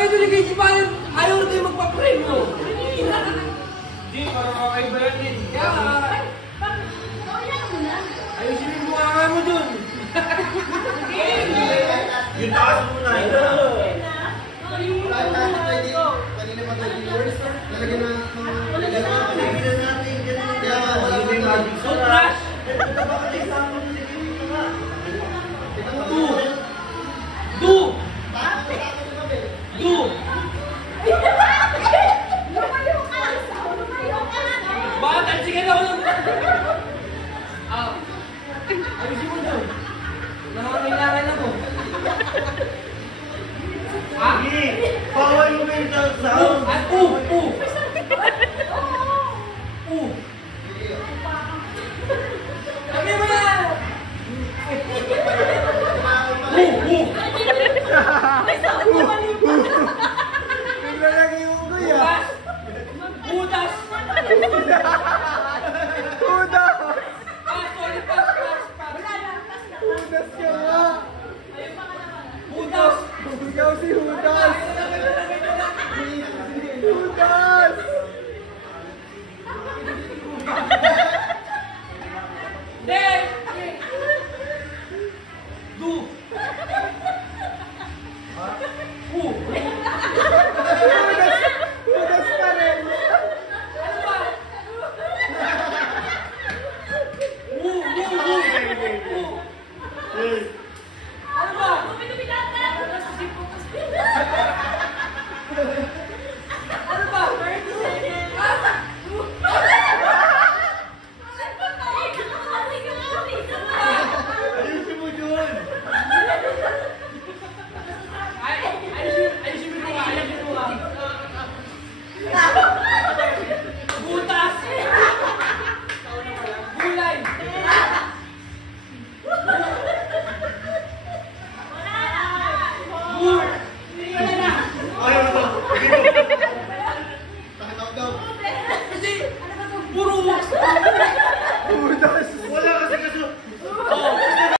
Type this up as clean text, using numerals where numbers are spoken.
Bakit hindi kayo si Bayan? Ayaw na tayo magpa-frame mo. Hindi, parang kakaiba yan din. Kaya ayusin mo nga mo dun. Yung taas mo na. Kanina pa tayo viewers. Lalagyan na natin. Kaya wala pa tayo. So trash! Do! Do! Bakit tansikan ako ng... Ayusin mo dun. Nakakailangan ako. Bawal mo ba yung sound? Ay,